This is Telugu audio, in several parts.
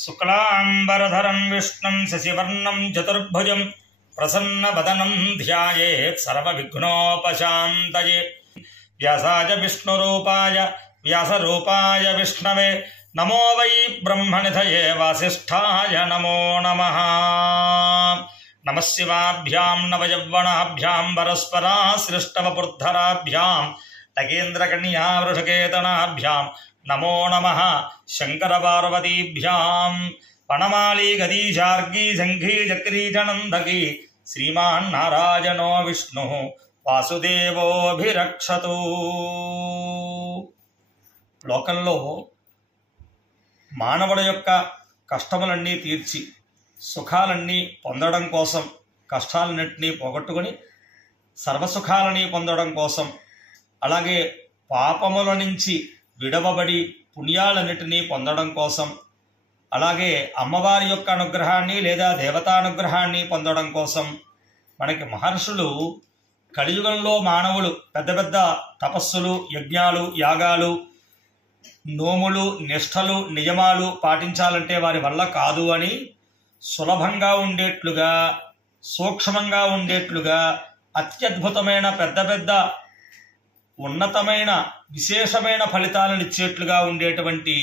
శుక్లాంబరధరం విష్ణుం శశివర్ణం చతుర్భుజం ప్రసన్నవదనం ధ్యాయేత్ సర్వవిఘ్నోపశాంతయే. వ్యాసాయ విష్ణురూపాయ వ్యాసరూపాయ విష్ణవే నమో వై బ్రహ్మనిధయే వాసిష్ఠాయ నమో నమః. నమశివాభ్యాం నవయవ్వనాభ్యాం పరస్పరాశ్లిష్టవపుర్ధరాభ్యాం నగేంద్రకన్యా వృషకేతనాభ్యాం నమో నమః. శంకరపార్వతీభ్యాం వనమాళీ గదీశార్గీ శంఖీ చక్రీ చనందకీ శ్రీమాన్ నారాయణో విష్ణు వాసుదేవోభిరక్షతు. లోకంలో మానవుల యొక్క కష్టములన్నీ తీర్చి సుఖాలన్నీ పొందడం కోసం కష్టాలన్నింటినీ పోగొట్టుకొని సర్వసుఖాలని పొందడం కోసం, అలాగే పాపముల నుంచి విడవబడి పుణ్యాలన్నిటినీ పొందడం కోసం, అలాగే అమ్మవారి యొక్క అనుగ్రహాన్ని లేదా దేవతానుగ్రహాన్ని పొందడం కోసం మనకి మహర్షులు కలియుగంలో మానవులు పెద్ద పెద్ద తపస్సులు, యజ్ఞాలు, యాగాలు, నోములు, నిష్టలు, నియమాలు పాటించాలంటే వారి వల్ల కాదు అని సులభంగా ఉండేట్లుగా, సూక్ష్మంగా ఉండేట్లుగా, అత్యద్భుతమైన పెద్ద పెద్ద ఉన్నతమైన విశేషమైన ఫలితాలను ఇచ్చేట్లుగా ఉండేటువంటి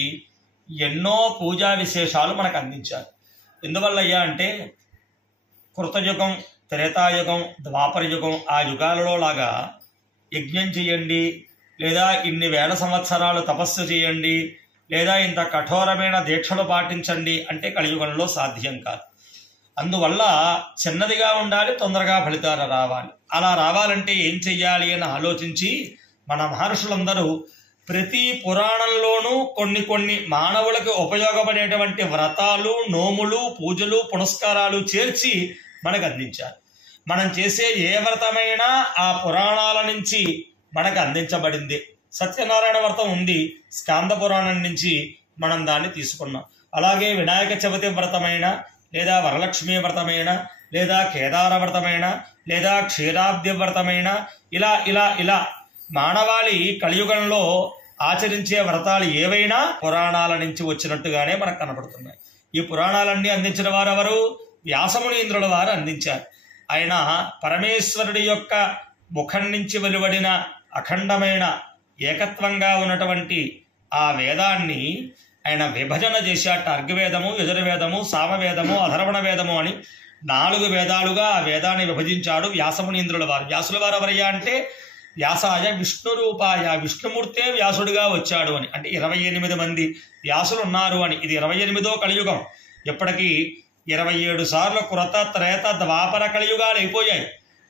ఎన్నో పూజా విశేషాలు మనకు అందించారు. ఎందువల్లయ్యా అంటే కృతయుగం, త్రేతాయుగం, ద్వాపరయుగం ఆ యుగాలలో లాగా యజ్ఞం చేయండి, లేదా ఇన్ని వేల సంవత్సరాలు తపస్సు చేయండి, లేదా ఇంత కఠోరమైన దీక్షలు పాటించండి అంటే కలియుగంలో సాధ్యం కాదు. అందువల్ల చిన్నదిగా ఉండాలి, తొందరగా ఫలితాలు రావాలి. అలా రావాలంటే ఏం చెయ్యాలి అని ఆలోచించి మన మహర్షులందరూ ప్రతి పురాణంలోనూ కొన్ని మానవులకు ఉపయోగపడేటువంటి వ్రతాలు, నోములు, పూజలు, పునస్కారాలు చేర్చి మనకు అందించారు. మనం చేసే ఏ వ్రతమైనా ఆ పురాణాల నుంచి మనకు అందించబడింది. సత్యనారాయణ వ్రతం ఉంది, స్కాంద పురాణం నుంచి మనం దాన్ని తీసుకున్నాం. అలాగే వినాయక చవితి వ్రతమైన, లేదా వరలక్ష్మీ వ్రతమైన, లేదా కేదార వ్రతమైన, లేదా క్షీరాబ్ది వ్రతమైన, ఇలా ఇలా ఇలా మానవాళి కలియుగంలో ఆచరించే వ్రతాలు ఏవైనా పురాణాల నుంచి వచ్చినట్టుగానే మనకు కనబడుతున్నాయి. ఈ పురాణాలన్నీ అందించిన వారు ఎవరు? వ్యాసమునీంద్రుల వారు అందించారు. ఆయన పరమేశ్వరుడి యొక్క ముఖం నుంచి వెలువడిన అఖండమైన ఏకత్వంగా ఉన్నటువంటి ఆ వేదాన్ని ఆయన విభజన చేశాట. అర్ఘవేదము, యజుర్వేదము, సామవేదము, అధర్వణ వేదము అని 4 వేదాలుగా ఆ వేదాన్ని విభజించాడు వ్యాసమునీంద్రుల వారు. వ్యాసుల వారు ఎవరయ్యా అంటే వ్యాసాయ విష్ణు రూపాయ, విష్ణుమూర్తే వ్యాసుడిగా వచ్చాడు అని. అంటే 28 మంది వ్యాసులు ఉన్నారు అని. ఇది 28వ కలియుగం. ఇప్పటికీ 27 సార్లు కృత, త్రేత, ద్వాపర కలియుగాలు అయిపోయాయి.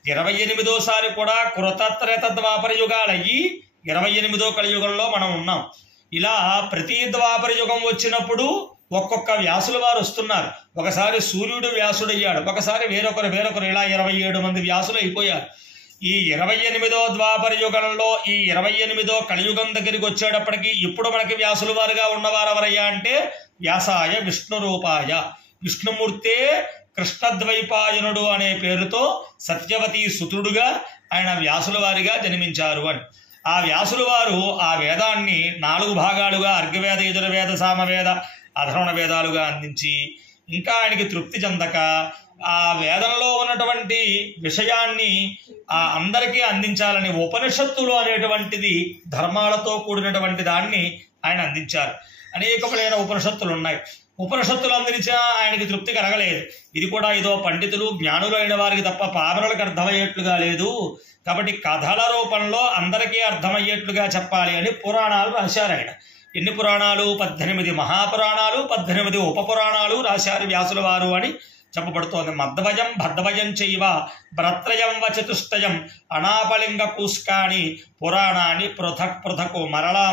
28వసారి కూడా కృత, త్రేత, ద్వాపర యుగాలయ్యి 28వ కలియుగంలో మనం ఉన్నాం. ఇలా ప్రతి ద్వాపర యుగం వచ్చినప్పుడు ఒక్కొక్క వ్యాసుల వారు వస్తున్నారు. ఒకసారి సూర్యుడు వ్యాసుడయ్యాడు, ఒకసారి వేరొకరు, ఇలా 27 మంది వ్యాసులు అయిపోయారు. ఈ 28వ ద్వాపర యుగంలో ఈ 28వ కలియుగం దగ్గరికి వచ్చేటప్పటికి ఇప్పుడు మనకి వ్యాసుల వారుగా ఉన్నవారు ఎవరయ్యా అంటే వ్యాసాయ విష్ణు రూపాయ, విష్ణుమూర్తే కృష్ణద్వైపాయనుడు అనే పేరుతో సత్యవతి సుతుడుగా ఆయన వ్యాసుల వారిగా జన్మించారు అని. ఆ వ్యాసుల వారు ఆ వేదాన్ని 4 భాగాలుగా అర్ఘవేద, యజుర్వేద, సామవేద, అధర్వణ వేదాలుగా అందించి ఇంకా ఆయనకి తృప్తి చెందక ఆ వేదంలో ఉన్నటువంటి విషయాన్ని అందరికీ అందించాలని ఉపనిషత్తులు అనేటువంటిది ధర్మాలతో కూడినటువంటి దాన్ని ఆయన అందించారు. అనేకములైన ఉపనిషత్తులు ఉన్నాయి. ఉపనిషత్తులు అందించినా ఆయనకి తృప్తి కలగలేదు. ఇది కూడా ఏదో పండితులు, జ్ఞానులు అయిన వారికి తప్ప పామరులకు అర్థమయ్యేట్లుగా లేదు, కాబట్టి కథల రూపంలో అందరికీ అర్థమయ్యేట్లుగా చెప్పాలి అని పురాణాలు రాశారు ఆయన. ఎన్ని పురాణాలు? 18 మహాపురాణాలు, 18 ఉపపురాణాలు రాశారు వ్యాసుల వారు అని చెప్పబడుతోంది. మధ్వయం భద్వయం చైవ భ్రత్రయం వచతుష్టయం అనాపలింగ కూస్కాని పురాణాన్ని పృథక్ పృథకు మరలా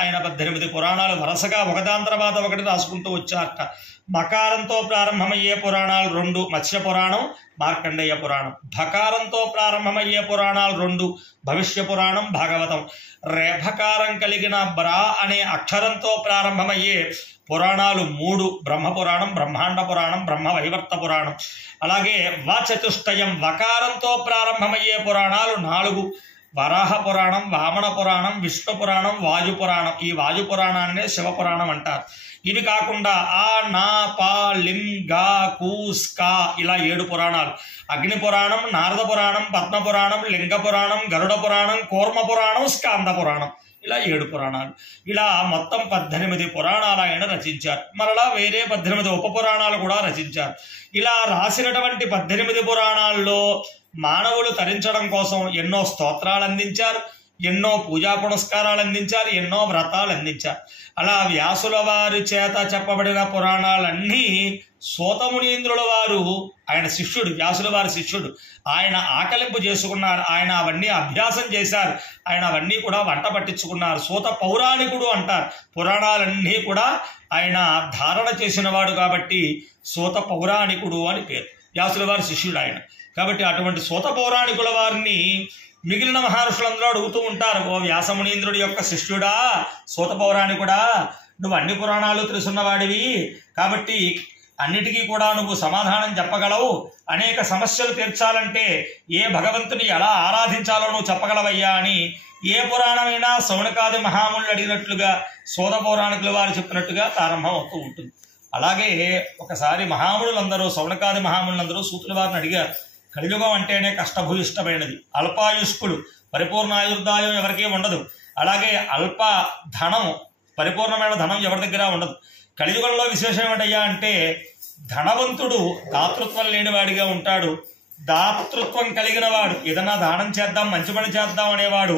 ఆయన 18 పురాణాలు వరుసగా ఒకదాని తర్వాత ఒకటి రాసుకుంటూ వచ్చారట. మకారంతో ప్రారంభమయ్యే పురాణాలు 2, మత్స్య పురాణం, మార్కండేయ పురాణం. భకారంతో ప్రారంభమయ్యే పురాణాలు 2, భవిష్య పురాణం, భాగవతం. రేఫకారం కలిగిన బ్రా అనే అక్షరంతో ప్రారంభమయ్యే పురాణాలు 3, బ్రహ్మపురాణం, బ్రహ్మాండ పురాణం, బ్రహ్మ వైవర్త పురాణం. అలాగే వచతుష్టయం వకారంతో ప్రారంభమయ్యే పురాణాలు 4, వరాహ పురాణం, వామన పురాణం, విష్ణు పురాణం, వాయు పురాణం. ఈ వాయు పురాణాన్నే శివపురాణం అంటారు. ఇవి కాకుండా ఆ, నా, పా, లిం, గా, కు, స్కా ఇలా 7 పురాణాలు. అగ్ని పురాణం, నారద పురాణం, పద్మ పురాణం, లింగ పురాణం, గరుడ పురాణం, కూర్మ పురాణం, స్కాంద పురాణం ఇలా 7 పురాణాలు. ఇలా మొత్తం 18 పురాణాలు ఆయన రచించారు. మరలా వేరే 18 ఉప పురాణాలు కూడా రచించారు. ఇలా రాసినటువంటి 18 పురాణాల్లో మానవులు తరించడం కోసం ఎన్నో స్తోత్రాలు అందించారు, ఎన్నో పూజా పునస్కారాలు అందించారు, ఎన్నో వ్రతాలు అందించారు. అలా వ్యాసుల వారి చేత చెప్పబడిన పురాణాలన్నీ సూతమునీంద్రుల వారు, ఆయన శిష్యుడు, వ్యాసుల వారి శిష్యుడు, ఆయన ఆకలింపు చేసుకున్నారు. ఆయన అవన్నీ అభ్యాసం చేశారు. ఆయన అవన్నీ కూడా వంట పట్టించుకున్నారు. సూత పౌరాణికుడు అంటారు. పురాణాలన్నీ కూడా ఆయన ధారణ చేసిన వాడు కాబట్టి సూత పౌరాణికుడు అని పేరు. వ్యాసుల వారి శిష్యుడు ఆయన కాబట్టి అటువంటి సూత పౌరాణికుల వారిని మిగిలిన మహర్షులందరూ అడుగుతూ ఉంటారు, ఓ వ్యాసమునీంద్రుడి యొక్క శిష్యుడా, సూత పౌరాణికుడా, నువ్వు అన్ని పురాణాలు తెలుసున్నవాడివి కాబట్టి అన్నిటికీ కూడా నువ్వు సమాధానం చెప్పగలవు. అనేక సమస్యలు తీర్చాలంటే ఏ భగవంతుని ఎలా ఆరాధించాలో నువ్వు చెప్పగలవయ్యా అని ఏ పురాణమైనా శౌనకాది మహామునులు అడిగినట్లుగా సూత పౌరాణికుల వారు చెప్పినట్టుగా ప్రారంభం అవుతూ ఉంటుంది. అలాగే ఒకసారి మహామునులందరూ, శౌనకాది మహామునులందరూ సూతుల వారిని అడిగారు, కలియుగం అంటేనే కష్టభూయిష్టమైనది, అల్పాయుష్కుడు, పరిపూర్ణ ఆయుర్దాయం ఎవరికీ ఉండదు, అలాగే అల్ప ధనం, పరిపూర్ణమైన ధనం ఎవరి దగ్గర ఉండదు. కలియుగంలో విశేషం ఏమిటయ్యా అంటే ధనవంతుడు దాతృత్వం లేనివాడిగా ఉంటాడు, దాతృత్వం కలిగిన వాడు ఏదన్నా దానం చేద్దాం, మంచి పని చేద్దాం అనేవాడు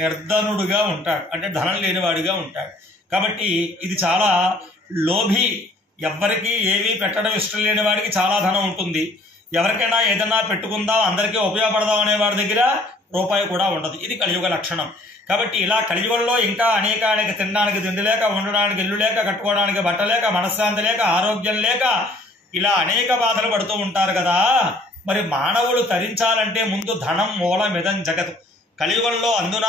నిర్ధనుడుగా ఉంటాడు, అంటే ధనం లేనివాడిగా ఉంటాడు. కాబట్టి ఇది చాలా లోభి, ఎవ్వరికీ ఏమీ పెట్టడం ఇష్టం లేని వాడికి చాలా ధనం ఉంటుంది, ఎవరికైనా ఏదైనా పెట్టుకుందాం, అందరికీ ఉపయోగపడదాం అనే వాడి దగ్గర రూపాయి కూడా ఉండదు. ఇది కలియుగ లక్షణం. కాబట్టి ఇలా కలియుగంలో ఇంకా అనేక తినడానికి తిండి లేక, ఉండడానికి ఇల్లు లేక, కట్టుకోవడానికి బట్ట లేక, మనశ్శాంతి లేక, ఆరోగ్యం లేక ఇలా అనేక బాధలు పడుతూ ఉంటారు కదా. మరి మానవులు తరించాలంటే ముందు ధనం మూలమిదం జగత్. కలియుగంలో అందున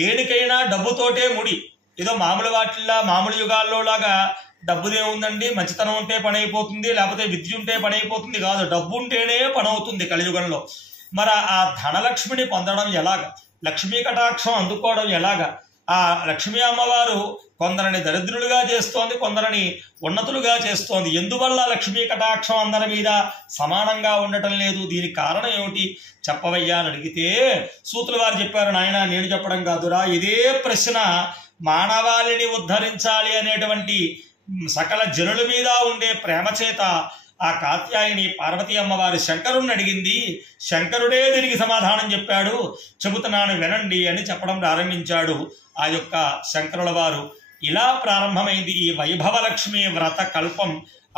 దేనికైనా డబ్బుతోటే ముడి. ఏదో మామూలు వాటిల్లో మామూలు యుగాల్లో లాగా డబ్బుదే ఉందండి, మంచితనం ఉంటే పని అయిపోతుంది, లేకపోతే విద్య ఉంటే పని అయిపోతుంది కాదు, డబ్బు ఉంటేనే పని అవుతుంది కలియుగంలో. మరి ఆ ధనలక్ష్మిని పొందడం ఎలాగ, లక్ష్మీ కటాక్షం అందుకోవడం ఎలాగ? ఆ లక్ష్మీ అమ్మవారు కొందరిని దరిద్రులుగా చేస్తోంది, కొందరిని ఉన్నతులుగా చేస్తోంది. ఎందువల్ల లక్ష్మీ కటాక్షం అందరి మీద సమానంగా ఉండటం లేదు? దీనికి కారణం ఏమిటి చెప్పవయ్యా అని అడిగితే సూతుల వారు చెప్పారు, నాయన నేను చెప్పడం కాదురా, ఇదే ప్రశ్న మానవాళిని ఉద్ధరించాలి అనేటువంటి సకల జనుల మీద ఉండే ప్రేమ చేత ఆ కాత్యాయని పార్వతీ అమ్మవారి శంకరుణ్ణి అడిగింది. శంకరుడే దీనికి సమాధానం చెప్పాడు. చెబుతున్నాను వినండి అని చెప్పడం ప్రారంభించాడు ఆ యొక్క శంకరుల వారు. ఇలా ప్రారంభమైంది ఈ వైభవలక్ష్మి వ్రత కల్పం.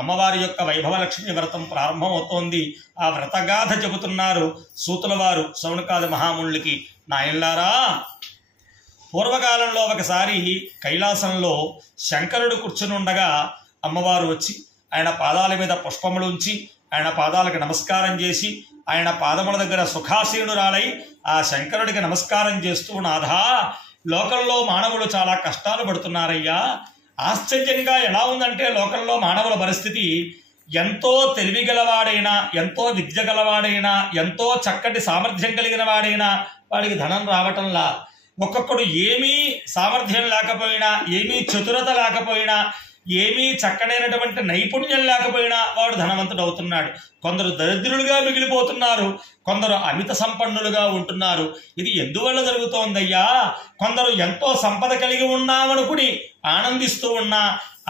అమ్మవారి యొక్క వైభవలక్ష్మి వ్రతం ప్రారంభం అవుతోంది. ఆ వ్రతగాథ చెబుతున్నారు సూతుల వారు శౌనకాది మహామునులకి. నాయనలారా, పూర్వకాలంలో ఒకసారి కైలాసంలో శంకరుడు కూర్చుని ఉండగా అమ్మవారు వచ్చి ఆయన పాదాల మీద పుష్పములు ఉంచి ఆయన పాదాలకు నమస్కారం చేసి ఆయన పాదముల దగ్గర సుఖాసీనురాలై ఆ శంకరుడికి నమస్కారం చేస్తూ, నాథా, లోకంలో మానవులు చాలా కష్టాలు పడుతున్నారయ్యా. ఆశ్చర్యంగా ఎలా ఉందంటే లోకంలో మానవుల పరిస్థితి, ఎంతో తెలివి గలవాడైనా, ఎంతో విద్య గలవాడైనా, ఎంతో చక్కటి సామర్థ్యం కలిగిన వాడైనా వాడికి ధనం రావటంలా. ఒక్కొక్కడు ఏమీ సామర్థ్యం లేకపోయినా, ఏమీ చతురత లేకపోయినా, ఏమీ చక్కనైనటువంటి నైపుణ్యం లేకపోయినా వాడు ధనవంతుడు అవుతున్నాడు. కొందరు దరిద్రులుగా మిగిలిపోతున్నారు, కొందరు అమిత సంపన్నులుగా ఉంటున్నారు. ఇది ఎందువల్ల జరుగుతోందయ్యా? కొందరు ఎంతో సంపద కలిగి ఉన్నామనుకుని ఆనందిస్తూ ఉన్నా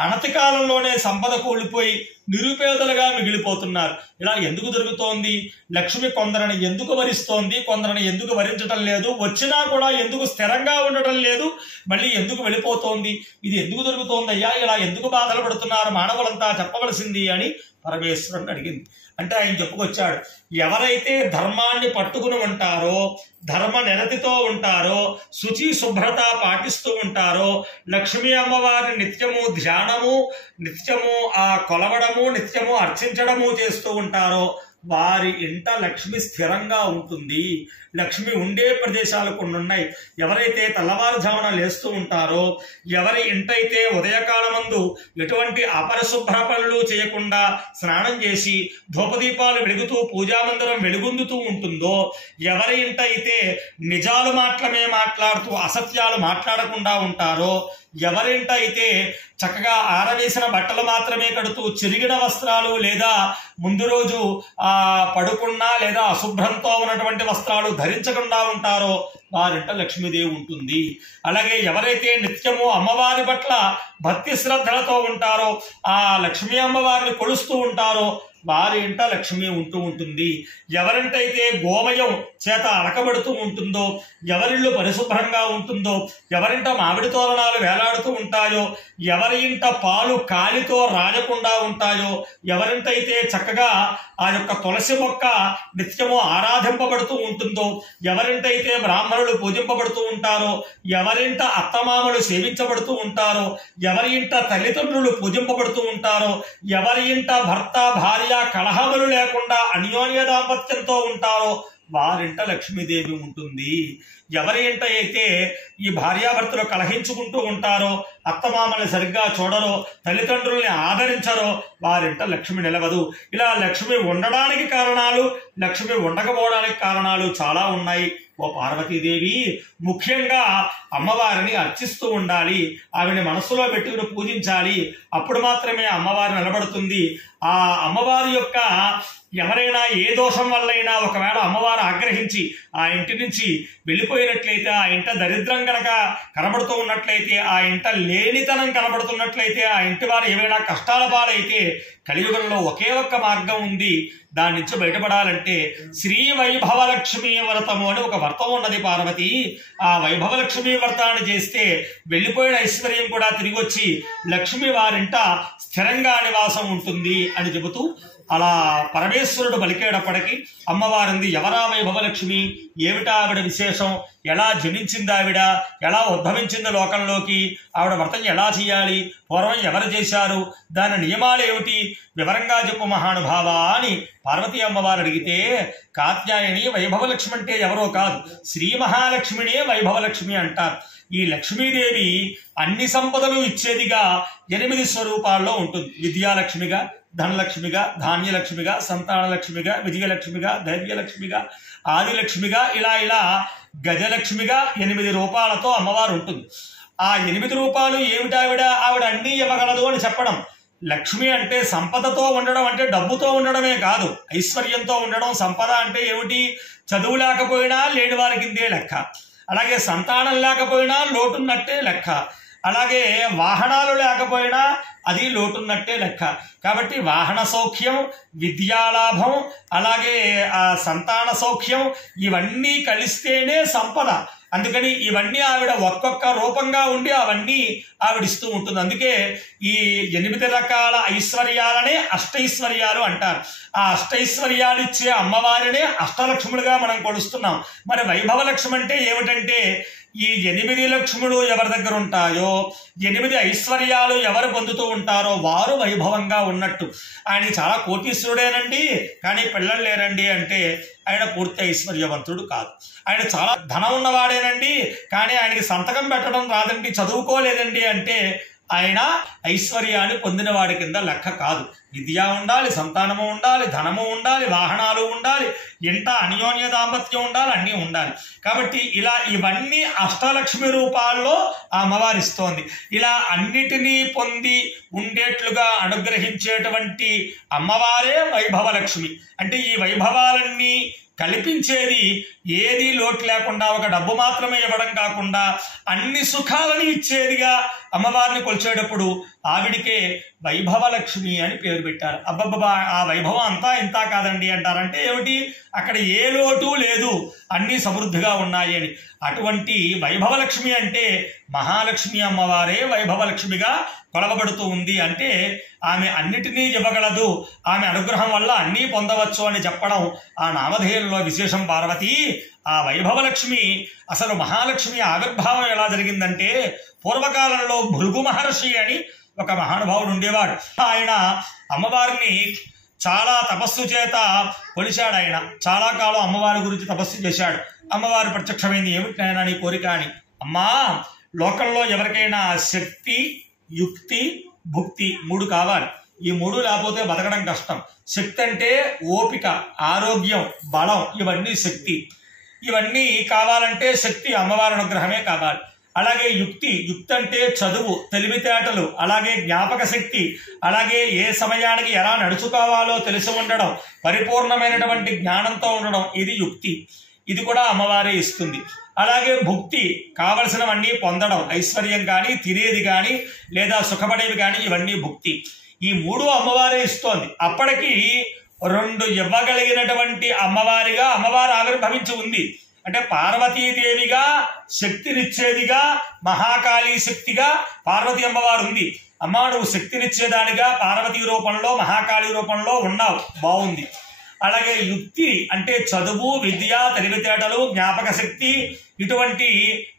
అనతి కాలంలోనే సంపద కోల్పోయి నిరుపేదలుగా మిగిలిపోతున్నారు. ఇలా ఎందుకు జరుగుతోంది? లక్ష్మి కొందరిని ఎందుకు వరిస్తోంది, కొందరిని ఎందుకు వరించటం లేదు, వచ్చినా కూడా ఎందుకు స్థిరంగా ఉండటం లేదు, మళ్ళీ ఎందుకు వెళ్ళిపోతోంది? ఇది ఎందుకు జరుగుతోందయ్యా? ఇలా ఎందుకు బాధలు పడుతున్నారు మానవులంతా చెప్పవలసింది అని పరమేశ్వరుని అడిగింది. అంటే ఆయన చెప్పుకొచ్చాడు, ఎవరైతే ధర్మాన్ని పట్టుకుని ఉంటారో, ధర్మ నిరతితో ఉంటారో, శుచి శుభ్రత పాటిస్తూ ఉంటారో, లక్ష్మీ అమ్మవారిని నిత్యము ధ్యానము, నిత్యము కొలవడము, నిత్యము అర్చించడము చేస్తూ ఉంటారో వారి ఇంట లక్ష్మి స్థిరంగా ఉంటుంది. లక్ష్మి ఉండే ప్రదేశాలు కొన్ని ఉన్నాయి. ఎవరైతే తెల్లవారుజామున లేస్తూ ఉంటారో, ఎవరి ఇంటైతే ఉదయకాలమందు ఎటువంటి అపరిశుభ్ర పనులు చేయకుండా స్నానం చేసి ధూపదీపాలు వెలుగుతూ పూజామందిరం వెలుగొందుతూ ఉంటుందో, ఎవరి ఇంట అయితే నిజాలు మాత్రమే మాట్లాడుతూ అసత్యాలు మాట్లాడకుండా ఉంటారో, ఎవరింట అయితే చక్కగా ఆరవేసిన బట్టలు మాత్రమే కడుతూ చిరిగిన వస్త్రాలు లేదా ముందు రోజు పడుకున్నా లేదా అశుభ్రంతో ఉన్నటువంటి వస్త్రాలు ధరించకుండా ఉంటారో వారింట లక్ష్మీదేవి ఉంటుంది. అలాగే ఎవరైతే నిత్యము అమ్మవారి పట్ల భక్తి శ్రద్ధలతో ఉంటారో, ఆ లక్ష్మీ అమ్మవారిని కొలుస్తూ ఉంటారో వారి ఇంట లక్ష్మి ఉంటూ ఉంటుంది. ఎవరింటైతే గోమయం చేత అలకబడుతూ ఉంటుందో, ఎవరిళ్ళు పరిశుభ్రంగా ఉంటుందో, ఎవరింట మామిడి తోరణాలు వేలాడుతూ ఉంటాయో, ఎవరి ఇంట పాలు కాలితో రాజకుండా ఉంటాయో, ఎవరింటైతే చక్కగా ఆ యొక్క తులసి మొక్క నిత్యము ఆరాధింపబడుతూ ఉంటుందో, ఎవరింటైతే బ్రాహ్మణులు పూజింపబడుతూ ఉంటారో, ఎవరింట అత్తమామలు సేవించబడుతూ ఉంటారో, ఎవరి ఇంట తల్లిదండ్రులు పూజింపబడుతూ ఉంటారో, ఎవరి ఇంట భర్త భార్య కలహములు లేకుండా అన్యోన్య దాంపత్యంతో ఉంటారో వారింట లక్ష్మీదేవి ఉంటుంది. ఎవరి ఇంట అయితే ఈ భార్యాభర్తలు కలహించుకుంటూ ఉంటారో, అత్తమామల్ని సరిగ్గా చూడరో, తల్లిదండ్రుల్ని ఆదరించరో వారింట లక్ష్మి నిలవదు. ఇలా లక్ష్మి ఉండడానికి కారణాలు, లక్ష్మి ఉండకపోవడానికి కారణాలు చాలా ఉన్నాయి. ఓ పార్వతీదేవి, ముఖ్యంగా అమ్మవారిని అర్చిస్తూ ఉండాలి, ఆవిడని మనస్సులో పెట్టుకుని పూజించాలి. అప్పుడు మాత్రమే అమ్మవారు నిలబడుతుంది. ఆ అమ్మవారి యొక్క ఎవరైనా ఏ దోషం వల్లైనా ఒకవేళ అమ్మవారు ఆగ్రహించి ఆ ఇంటి నుంచి వెళ్ళిపోయినట్లయితే, ఆ ఇంట దరిద్రం గనక కనబడుతూ ఉన్నట్లయితే, ఆ ఇంట లేనితనం కనబడుతున్నట్లయితే, ఆ ఇంటి వారు ఏమైనా కష్టాల పాలైతే కలియుగంలో ఒకే ఒక్క మార్గం ఉంది. దాని నుంచి బయటపడాలంటే శ్రీ వైభవలక్ష్మీ వ్రతము అని ఒక వ్రతం ఉన్నది పార్వతి. ఆ వైభవలక్ష్మీ వ్రతాన్ని చేస్తే వెళ్ళిపోయిన ఐశ్వర్యం కూడా తిరిగి వచ్చి లక్ష్మి వారింట స్థిరంగా నివాసం ఉంటుంది అని చెబుతూ అలా పరమేశ్వరుడు పలికేటప్పటికీ అమ్మవారింది ఎవరా వైభవలక్ష్మి, ఏమిటా ఆవిడ విశేషం, ఎలా జనించింది ఆవిడ, ఎలా ఉద్భవించింది లోకంలోకి, ఆవిడ వ్రతం ఎలా చేయాలి, పూర్వం ఎవరు చేశారు, దాని నియమాలు ఏమిటి, వివరంగా చెప్పు మహానుభావ అని పార్వతీ అమ్మవారు అడిగితే, కాత్యాయని వైభవలక్ష్మి అంటే ఎవరో కాదు, శ్రీ మహాలక్ష్మినే వైభవలక్ష్మి అంటారు. ఈ లక్ష్మీదేవి అన్ని సంపదలు ఇచ్చేదిగా 8 స్వరూపాల్లో ఉంటుంది. విద్యాలక్ష్మిగా, ధనలక్ష్మిగా, ధాన్యలక్ష్మిగా, సంతానలక్ష్మిగా, విజయలక్ష్మిగా, ధైర్యలక్ష్మిగా, ఆదిలక్ష్మిగా, ఇలా గజలక్ష్మిగా 8 రూపాలతో అమ్మవారు ఉంటుంది. ఆ 8 రూపాలు ఏమిటి, ఆవిడ అన్నీ ఇవ్వగలదు అని చెప్పడం. లక్ష్మి అంటే సంపదతో ఉండడం, అంటే డబ్బుతో ఉండడమే కాదు, ఐశ్వర్యంతో ఉండడం. సంపద అంటే ఏమిటి, చదువు లేకపోయినా లేని వారికిందే లెక్క, అలాగే సంతానం లేకపోయినా లోటున్నట్టే లెక్క, అలాగే వాహనాలు లేకపోయినా అది లోటున్నట్టే లెక్క. కాబట్టి వాహన సౌఖ్యం, విద్యాలాభం, అలాగే సంతాన సౌఖ్యం ఇవన్నీ కలిస్తేనే సంపద. అందుకని ఇవన్నీ ఆవిడ ఒక్కొక్క రూపంగా ఉండి అవన్నీ ఆవిడిస్తూ ఉంటుంది. అందుకే ఈ 8 రకాల ఐశ్వర్యాలనే అష్టైశ్వర్యాలు అంటారు. ఆ అష్టైశ్వర్యాలు ఇచ్చే అమ్మవారినే అష్టలక్ష్ములుగా మనం కొలుస్తున్నాం. మరి వైభవలక్ష్మి అంటే ఏమిటంటే, ఈ 8 లక్ష్ములు ఎవరి దగ్గర ఉంటాయో, 8 ఐశ్వర్యాలు ఎవరు పొందుతూ ఉంటారో వారు వైభవంగా ఉన్నట్టు. ఆయన చాలా కోటీశ్వరుడేనండి కానీ పిల్లలు లేరండి అంటే ఆయన పూర్తి ఐశ్వర్యవంతుడు కాదు. ఆయన చాలా ధనం ఉన్నవాడేనండి కానీ ఆయనకి సంతకం పెట్టడం రాదండి, చదువుకోలేదండి అంటే ఆయన ఐశ్వర్యాన్ని పొందిన వాడి కింద లెక్క కాదు. విద్య ఉండాలి, సంతానము ఉండాలి, ధనము ఉండాలి, వాహనాలు ఉండాలి, ఇంట అన్యోన్య దాంపత్యం ఉండాలి, అన్నీ ఉండాలి. కాబట్టి ఇలా ఇవన్నీ అష్టలక్ష్మి రూపాల్లో ఆ అమ్మవారు ఇస్తోంది. ఇలా అన్నిటినీ పొంది ఉండేట్లుగా అనుగ్రహించేటువంటి అమ్మవారే వైభవలక్ష్మి. అంటే ఈ వైభవాలన్నీ కల్పించేది, ఏది లోటు లేకుండా ఒక డబ్బు మాత్రమే ఇవ్వడం కాకుండా అన్ని సుఖాలను ఇచ్చేదిగా అమ్మవారిని కొలిచేటప్పుడు ఆవిడికే వైభవలక్ష్మి అని పేరు పెట్టారు. అబ్బబ్బా, ఆ వైభవం అంతా ఇంత కాదండి అంటారంటే ఏమిటి, అక్కడ ఏ లోటు లేదు, అన్నీ సమృద్ధిగా ఉన్నాయి అని. అటువంటి వైభవలక్ష్మి అంటే మహాలక్ష్మి అమ్మవారే వైభవలక్ష్మిగా కొలవబడుతూ ఉంది. అంటే ఆమె అన్నిటినీ ఇవ్వగలదు, ఆమె అనుగ్రహం వల్ల అన్నీ పొందవచ్చు అని చెప్పడం ఆ నామధేయంలో విశేషం. పార్వతి, ఆ వైభవలక్ష్మి అసలు మహాలక్ష్మి ఆవిర్భావం ఎలా జరిగిందంటే, పూర్వకాలంలో భృగు మహర్షి అని ఒక మహానుభావుడు ఉండేవాడు. ఆయన అమ్మవారిని చాలా తపస్సు చేత కొలిశాడు ఆయన. చాలా కాలం అమ్మవారి గురించి తపస్సు చేశాడు. అమ్మవారు ప్రత్యక్షమైంది. ఏమిటి నాయనా నీ కోరిక అని. అమ్మా, లోకంలో ఎవరికైనా శక్తి, యుక్తి, భుక్తి 3 కావాలి. ఈ 3 లేకపోతే బతకడం కష్టం. శక్తి అంటే ఓపిక, ఆరోగ్యం, బలం, ఇవన్నీ శక్తి. ఇవన్నీ కావాలంటే శక్తి అమ్మవారి అనుగ్రహమే కావాలి. అలాగే యుక్తి అంటే చదువు, తెలివితేటలు, అలాగే జ్ఞాపక శక్తి, అలాగే ఏ సమయానికి ఎలా నడుచుకోవాలో తెలిసి ఉండడం, పరిపూర్ణమైనటువంటి జ్ఞానంతో ఉండడం, ఇది యుక్తి. ఇది కూడా అమ్మవారే ఇస్తుంది. అలాగే భుక్తి, కావలసినవన్నీ పొందడం, ఐశ్వర్యం కానీ, తినేది కానీ, లేదా సుఖపడేవి కానీ, ఇవన్నీ భుక్తి. ఈ 3 అమ్మవారే ఇస్తోంది. అప్పటికి 2 ఇవ్వగలిగినటువంటి అమ్మవారిగా అమ్మవారు ఆవిర్భవించి ఉంది. అంటే పార్వతీదేవిగా, శక్తినిచ్చేదిగా, మహాకాళీ శక్తిగా పార్వతీ అమ్మవారు ఉంది. అమ్మా, నువ్వు శక్తినిచ్చేదానిగా పార్వతీ రూపంలో, మహాకాళీ రూపంలో ఉన్నావు, బాగుంది. అలాగే యుక్తి అంటే చదువు, విద్య, తెలివితేటలు, జ్ఞాపక శక్తి, ఇటువంటి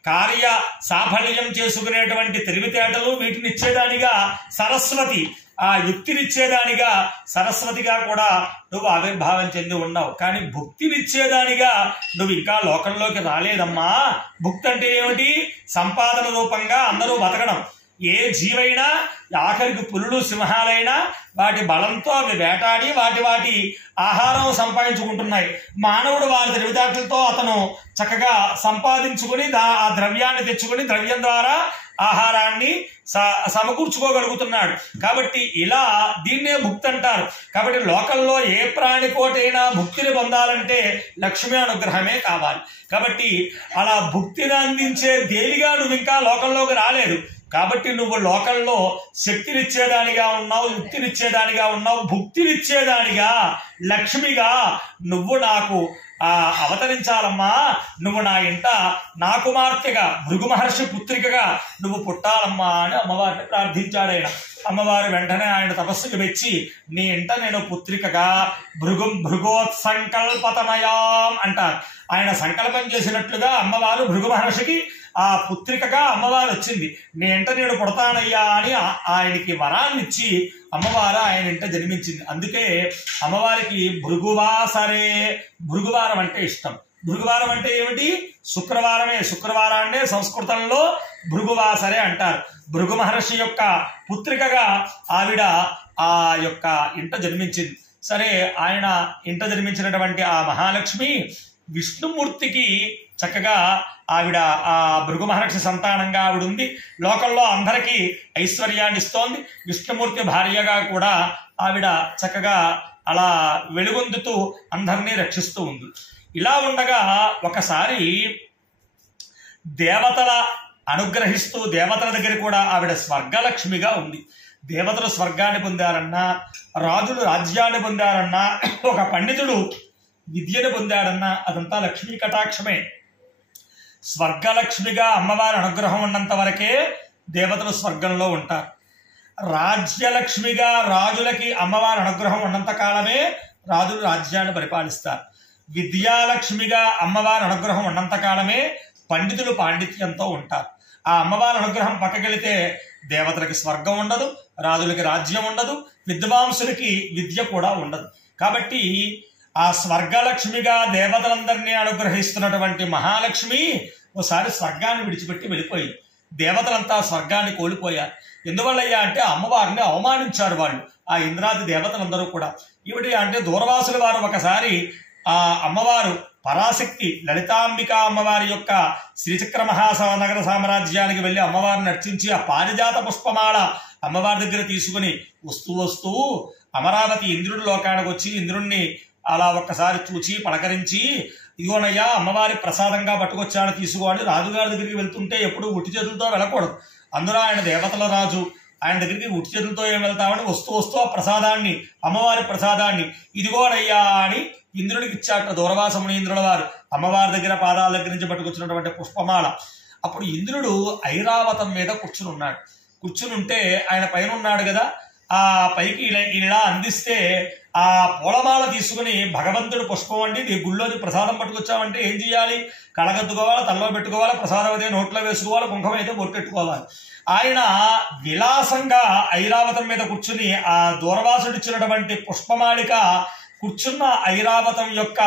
కార్య సాఫల్యం చేసుకునేటువంటి తెలివితేటలు, వీటిని ఇచ్చేదానిగా సరస్వతి, ఆ యుక్తినిచ్చేదానిగా సరస్వతిగా కూడా నువ్వు ఆవిర్భావం చెంది ఉన్నావు. కానీ భుక్తినిచ్చేదానిగా నువ్వు ఇంకా లోకంలోకి రాలేదమ్మా. భుక్తి అంటే ఏమిటి? సంపాదన రూపంగా అందరూ బతకడం. ఏ జీవైనా, ఆఖరికి పులులు, సింహాలైనా వాటి బలంతో అవి వేటాడి వాటి ఆహారం సంపాదించుకుంటున్నాయి. మానవుడు వారి తెలివితేటలతో అతను చక్కగా సంపాదించుకుని ఆ ద్రవ్యాన్ని తెచ్చుకుని ద్రవ్యం ద్వారా ఆహారాన్ని సమకూర్చుకోగలుగుతున్నాడు. కాబట్టి ఇలా దీన్నే భుక్తి అంటారు. కాబట్టి లోకంలో ఏ ప్రాణికోటైనా భుక్తిని పొందాలంటే లక్ష్మీ అనుగ్రహమే కావాలి. కాబట్టి అలా భుక్తిని అందించే దేవిగా నువ్వు ఇంకా లోకంలోకి రాలేదు. కాబట్టి నువ్వు లోకంలో శక్తినిచ్చేదానిగా ఉన్నావు, యుక్తినిచ్చేదానిగా ఉన్నావు, భుక్తినిచ్చేదానిగా, లక్ష్మిగా నువ్వు నాకు అవతరించాలమ్మా. నువ్వు నా ఇంట నా కుమార్తెగా, భృగు మహర్షి పుత్రికగా నువ్వు పుట్టాలమ్మా అని అమ్మవారిని ప్రార్థించాడు ఆయన. అమ్మవారు వెంటనే ఆయన తపస్సుకి మెచ్చి, నీ ఇంట నేను పుత్రికగా భృగోత్సంకల్పతనయాం అంటారు. ఆయన సంకల్పం చేసినట్లుగా అమ్మవారు భృగు మహర్షికి ఆ పుత్రికగా అమ్మవారు వచ్చింది. నీ ఇంట నేను పుడతానయ్యా అని ఆయనకి వరాన్ని ఇచ్చి అమ్మవారు ఆయన ఇంట జన్మించింది. అందుకే అమ్మవారికి భృగువాసరే, భృగువారం అంటే ఇష్టం. భృగువారం అంటే ఏమిటి? శుక్రవారమే. శుక్రవారాన్నే సంస్కృతంలో భృగువాసరే అంటారు. భృగు మహర్షి యొక్క పుత్రికగా ఆవిడ ఆ యొక్క ఇంట జన్మించింది. సరే, ఆయన ఇంట జన్మించినటువంటి ఆ మహాలక్ష్మి విష్ణుమూర్తికి చక్కగా ఆవిడ ఆ భృగు మహర్షి సంతానంగా ఆవిడ ఉంది. లోకంలో అందరికీ ఐశ్వర్యాన్ని ఇస్తోంది. విష్ణుమూర్తి భార్యగా కూడా ఆవిడ చక్కగా అలా వెలుగొందుతూ అందరినీ రక్షిస్తూ ఉంది. ఇలా ఉండగా ఒకసారి దేవతల అనుగ్రహిస్తూ దేవతల దగ్గర కూడా ఆవిడ స్వర్గలక్ష్మిగా ఉంది. దేవతలు స్వర్గాన్ని పొందారన్నా, రాజులు రాజ్యాన్ని పొందారన్నా, ఒక పండితుడు విద్యను పొందాడన్నా అదంతా లక్ష్మీ కటాక్షమే. స్వర్గలక్ష్మిగా అమ్మవారి అనుగ్రహం ఉన్నంత వరకే దేవతలు స్వర్గంలో ఉంటారు. రాజ్యలక్ష్మిగా రాజులకి అమ్మవారి అనుగ్రహం ఉన్నంత కాలమే రాజులు రాజ్యాన్ని పరిపాలిస్తారు. విద్యాలక్ష్మిగా అమ్మవారి అనుగ్రహం ఉన్నంత కాలమే పండితులు పాండిత్యంతో ఉంటారు. ఆ అమ్మవారి అనుగ్రహం పక్కకెళితే దేవతలకి స్వర్గం ఉండదు, రాజులకి రాజ్యం ఉండదు, విద్వాంసులకి విద్య కూడా ఉండదు. కాబట్టి ఆ స్వర్గలక్ష్మిగా దేవతలందరినీ అనుగ్రహిస్తున్నటువంటి మహాలక్ష్మి ఓసారి స్వర్గాన్ని విడిచిపెట్టి వెళ్ళిపోయింది. దేవతలంతా స్వర్గాన్ని కోల్పోయారు. ఎందువల్లయ్యా అంటే అమ్మవారిని అవమానించారు వాళ్ళు, ఆ ఇంద్రాది దేవతలందరూ కూడా. ఏమిటి అంటే దూర్వాసుల వారు ఒకసారి ఆ అమ్మవారు పరాశక్తి లలితాంబిక అమ్మవారి యొక్క శ్రీచక్ర మహానగర సామ్రాజ్యానికి వెళ్ళి అమ్మవారిని అర్చించి ఆ పారిజాత పుష్పమాల అమ్మవారి దగ్గర తీసుకుని వస్తూ అమరావతి ఇంద్రుడి లోకానికి వచ్చి ఇంద్రుణ్ణి అలా ఒక్కసారి చూచి పలకరించి, ఇదిగోనయ్యా అమ్మవారి ప్రసాదంగా పట్టుకొచ్చాను తీసుకోవాలి. రాజుగారి దగ్గరికి వెళ్తుంటే ఎప్పుడు ఉట్టి చేతులతో వెళ్ళకూడదు. అందులో ఆయన దేవతల రాజు, ఆయన దగ్గరికి ఉట్టి చేతులతో ఏం వెళ్తామని వస్తూ ఆ ప్రసాదాన్ని, అమ్మవారి ప్రసాదాన్ని ఇదిగోనయ్యా అని ఇంద్రుడికి ఇచ్చాట దూర్వాసముని ఇంద్రుల వారు. అమ్మవారి దగ్గర పాదాల దగ్గర నుంచి పట్టుకొచ్చినటువంటి పుష్పమాల. అప్పుడు ఇంద్రుడు ఐరావతం మీద కూర్చుని ఉన్నాడు. కూర్చుని ఉంటే ఆయన పైన ఉన్నాడు కదా, ఆ పైకి ఇలా అందిస్తే ఆ పూలమాల తీసుకుని భగవంతుడు పుష్పం అండి గుళ్ళోని ప్రసాదం పట్టుకొచ్చామంటే ఏం చేయాలి? కళగద్దుకోవాలి, తల్లో పెట్టుకోవాలి, ప్రసాదం అయితే నోట్లో వేసుకోవాలి, కుంకుమ అయితే బొట్టెట్టుకోవాలి. ఆయన విలాసంగా ఐరావతం మీద కూర్చుని ఆ దూర్వాసుడిచ్చినటువంటి పుష్పమాలిక కూర్చున్న ఐరావతం యొక్క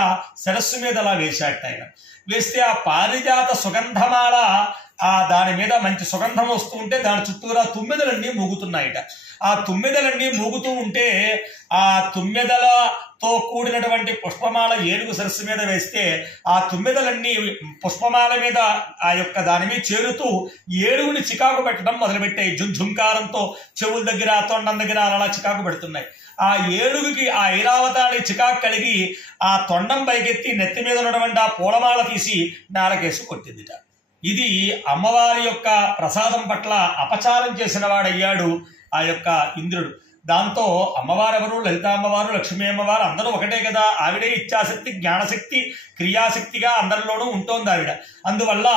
శిరస్సు మీద అలా వేశాట. ఆయన వేస్తే ఆ పారిజాత సుగంధమాల దాని మీద మంచి సుగంధం వస్తూ ఉంటే దాని చుట్టూరా తుమ్మెదలన్నీ మూగుతున్నాయట. ఆ తుమ్మెదలన్నీ మూగుతూ ఉంటే ఆ తుమ్మెదలతో కూడినటువంటి పుష్పమాల ఏనుగు సరస్సు మీద వేస్తే ఆ తుమ్మెదలన్నీ పుష్పమాల మీద ఆ యొక్క దాని మీద చేరుతూ ఏనుగుని చికాకు పెట్టడం మొదలుపెట్టాయి. ఝుంకారంతో చెవుల దగ్గర తొండం దగ్గర అలా చికాకు పెడుతున్నాయి. ఆ ఏనుగుకి ఆ ఐరావతాన్ని చికాకు కలిగి ఆ తొండం పైకెత్తి నెత్తి మీద ఉన్నటువంటి ఆ పూలమాల తీసి నేలకేసి కొట్టిందిట. ఇది అమ్మవారి యొక్క ప్రసాదం పట్ల అపచారం చేసిన వాడయ్యాడు ఆ యొక్క ఇంద్రుడు. దాంతో అమ్మవారెవరు? లలితా అమ్మవారు, లక్ష్మీ అమ్మవారు అందరూ ఒకటే కదా. ఆవిడే ఇచ్ఛాశక్తి, జ్ఞానశక్తి, క్రియాశక్తిగా అందరిలోనూ ఉంటోంది ఆవిడ. అందువల్ల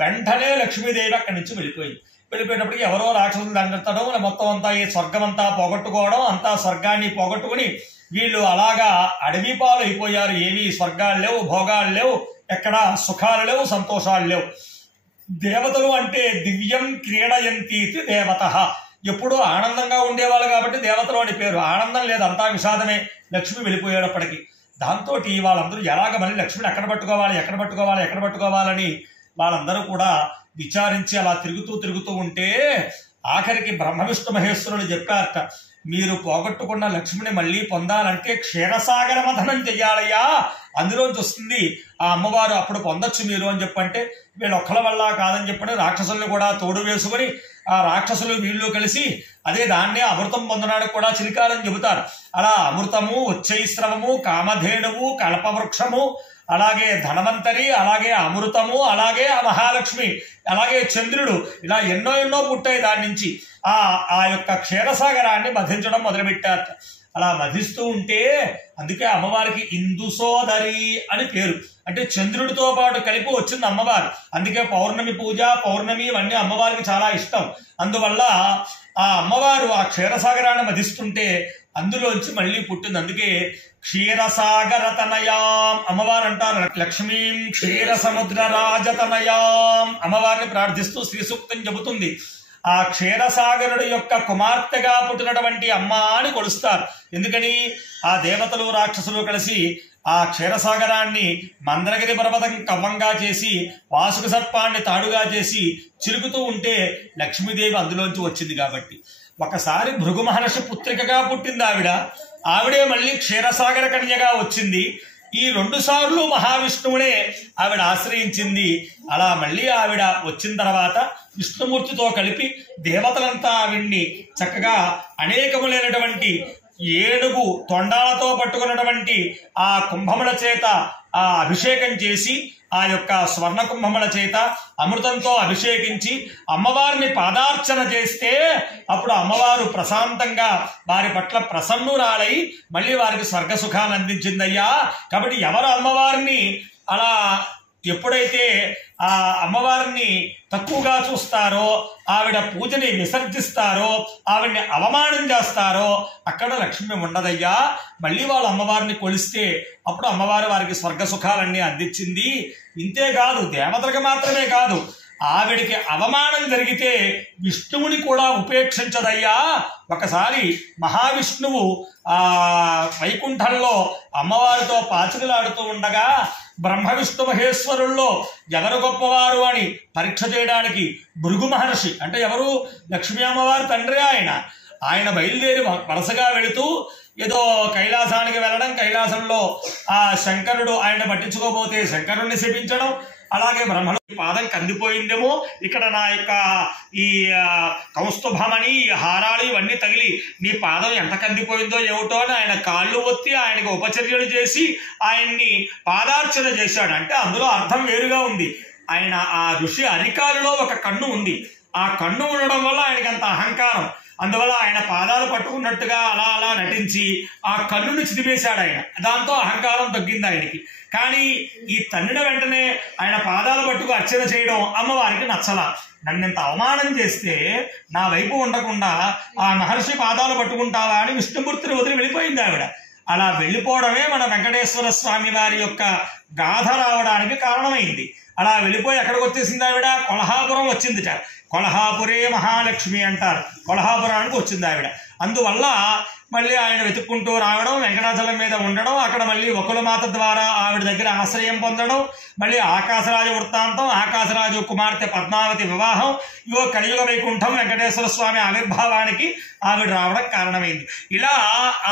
వెంటనే లక్ష్మీదేవి అక్కడి నుంచి వెళ్ళిపోయింది. వెళ్ళిపోయినప్పటికీ ఎవరో రాక్షసులు దండెత్తడం, మొత్తం అంతా ఈ స్వర్గం అంతా పోగొట్టుకోవడం, అంతా స్వర్గాన్ని పోగొట్టుకుని వీళ్ళు అలాగా అడవి పాలు అయిపోయారు. ఏమీ స్వర్గాలు లేవు, భోగాలు లేవు, ఎక్కడ సుఖాలు లేవు, సంతోషాలు లేవు. దేవతలు అంటే దివ్యం క్రీడయంతీతి దేవత, ఎప్పుడూ ఆనందంగా ఉండేవాళ్ళు కాబట్టి దేవతలు అని పేరు. ఆనందం లేదు, అంతా విషాదమే. లక్ష్మి వెళ్ళిపోయేటప్పటికి దాంతో వాళ్ళందరూ ఎలాగ మళ్ళీ లక్ష్మిని ఎక్కడ పట్టుకోవాలని వాళ్ళందరూ కూడా విచారించి అలా తిరుగుతూ ఉంటే ఆఖరికి బ్రహ్మ విష్ణు మహేశ్వరులు చెప్పారట, మీరు పోగొట్టుకున్న లక్ష్మిని మళ్ళీ పొందాలంటే క్షీరసాగర మథనం చెయ్యాలయ్యా, అందులోంచి వస్తుంది ఆ అమ్మవారు, అప్పుడు పొందొచ్చు మీరు అని చెప్పంటే వీళ్ళు ఒక్కల వల్ల కాదని చెప్పని రాక్షసుల్ని కూడా తోడు వేసుకుని ఆ రాక్షసులు వీళ్ళు కలిసి అదే దాన్నే అమృతం పొందడానికి కూడా చిలికాలని చెబుతారు. అలా అమృతము, ఉచ్చైస్రవము, కామధేనువు, కల్పవృక్షము, అలాగే ధనవంతరి, అలాగే అమృతము, అలాగే ఆ మహాలక్ష్మి, అలాగే చంద్రుడు, ఇలా ఎన్నో పుట్టాయి. దాని నుంచి ఆ యొక్క క్షీరసాగరాన్ని మధించడం మొదలుపెట్టారు. అలా మధిస్తూ ఉంటే అందుకే అమ్మవారికి ఇందుసోదరి అని పేరు. అంటే చంద్రుడితో పాటు కలిపి వచ్చింది అమ్మవారు. అందుకే పౌర్ణమి పూజ, పౌర్ణమి ఇవన్నీ అమ్మవారికి చాలా ఇష్టం. అందువల్ల ఆ అమ్మవారు ఆ క్షీరసాగరాన్ని మధిస్తుంటే అందులోంచి మళ్ళీ పుట్టింది. అందుకే క్షీరసాగరతనయాం అమ్మవారు అంటారు. లక్ష్మీం క్షీర సముద్ర రాజతనయాం అమ్మవారిని ప్రార్థిస్తూ శ్రీ సూక్తం చెబుతుంది. ఆ క్షీరసాగరుడు యొక్క కుమార్తెగా పుట్టినటువంటి అమ్మ అని కొలుస్తారు. ఎందుకని ఆ దేవతలు రాక్షసులు కలిసి ఆ క్షీరసాగరాన్ని మందరగిరి పర్వతం కవ్వంగా చేసి వాసుక సర్పాన్ని తాడుగా చేసి చిలుకుతూ ఉంటే లక్ష్మీదేవి అందులోంచి వచ్చింది. కాబట్టి ఒకసారి భృగు మహర్షి పుత్రికగా పుట్టింది ఆవిడే మళ్ళీ క్షీరసాగర కన్యగా వచ్చింది. ఈ 2 సార్లు మహావిష్ణువునే ఆవిడ ఆశ్రయించింది. అలా మళ్ళీ ఆవిడ వచ్చిన తర్వాత విష్ణుమూర్తితో కలిపి దేవతలంతా ఆవిడ్ని చక్కగా అనేకములైనటువంటి 7 తొండాలతో పట్టుకున్నటువంటి ఆ కుంభముల చేత ఆ అభిషేకం చేసి ఆ యొక్క స్వర్ణ కుంభముల చేత అమృతంతో అభిషేకించి అమ్మవారిని పాదార్చన చేస్తే అప్పుడు అమ్మవారు ప్రశాంతంగా వారి పట్ల ప్రసన్నురాలై మళ్ళీ వారికి స్వర్గ సుఖాన్ని అందించిందయ్యా. కాబట్టి ఎవరు అమ్మవారిని అలా ఎప్పుడైతే ఆ అమ్మవారిని తక్కువగా చూస్తారో, ఆవిడ పూజని విసర్జిస్తారో, ఆవిడ్ని అవమానం చేస్తారో అక్కడ లక్ష్మి ఉండదయ్యా. మళ్ళీ వాళ్ళు అమ్మవారిని కొలిస్తే అప్పుడు అమ్మవారు వారికి స్వర్గ సుఖాలన్నీ అందించింది. ఇంతేకాదు, దేవతలకు మాత్రమే కాదు, ఆవిడికి అవమానం జరిగితే విష్ణువుని కూడా ఉపేక్షించదయ్యా. ఒకసారి మహావిష్ణువు ఆ వైకుంఠంలో అమ్మవారితో పాచికలాడుతూ ఉండగా బ్రహ్మ విష్ణు మహేశ్వరుల్లో ఎవరు గొప్పవారు అని పరీక్ష చేయడానికి భృగు మహర్షి, అంటే ఎవరు? లక్ష్మీ అమ్మవారి తండ్రి ఆయన బయలుదేరి వరుసగా వెళుతూ ఏదో కైలాసానికి వెళ్ళడం, కైలాసంలో ఆ శంకరుడు ఆయన పట్టించుకోపోతే శంకరుణ్ణి శపించడం, అలాగే బ్రహ్మను పాదం కందిపోయిందేమో, ఇక్కడ నా యొక్క ఈ కౌస్తుభమని హారాలు ఇవన్నీ తగిలి నీ పాదం ఎంత కందిపోయిందో ఏమిటో అని ఆయన కాళ్ళు ఒత్తి ఆయనకు ఉపచర్యలు చేసి ఆయన్ని పాదార్చన చేశాడు. అంటే అందులో అర్థం వేరుగా ఉంది. ఆయన ఆ ఋషి అరికాలులో ఒక కన్ను ఉంది. ఆ కన్ను ఉండడం వల్ల ఆయనకి అంత అహంకారం. అందువల్ల ఆయన పాదాలు పట్టుకున్నట్టుగా అలా నటించి ఆ కన్నుని చిదివేశాడు ఆయన. దాంతో అహంకారం తగ్గింది ఆయనకి. కానీ ఈ తన్నిన వెంటనే ఆయన పాదాలు పట్టుకు అర్చన చేయడం అమ్మవారికి నచ్చల. నన్నింత అవమానం చేస్తే నా వైపు ఉండకుండా ఆ మహర్షి పాదాలు పట్టుకుంటావా అని విష్ణుమూర్తిని వదిలి వెళ్ళిపోయింది ఆవిడ. అలా వెళ్ళిపోవడమే మన వెంకటేశ్వర స్వామి వారి యొక్క గాథ రావడానికి కారణమైంది. అలా వెళ్ళిపోయి ఎక్కడికి వచ్చేసింది ఆవిడ? కొల్హాపురం వచ్చిందిట. కొల్హాపురే మహాలక్ష్మి అంటారు. కొల్హాపురానికి వచ్చింది ఆవిడ. అందువల్ల మళ్ళీ ఆయన వెతుక్కుంటూ రావడం, వెంకటాచలం మీద ఉండడం, అక్కడ మళ్ళీ వకులమాత ద్వారా ఆవిడ దగ్గర ఆశ్రయం పొందడం, మళ్ళీ ఆకాశరాజు వృత్తాంతం, ఆకాశరాజు కుమార్తె పద్మావతి వివాహం, ఇవో కలియుగ వైకుంఠం వెంకటేశ్వర స్వామి ఆవిర్భావానికి ఆవిడ రావడం కారణమైంది. ఇలా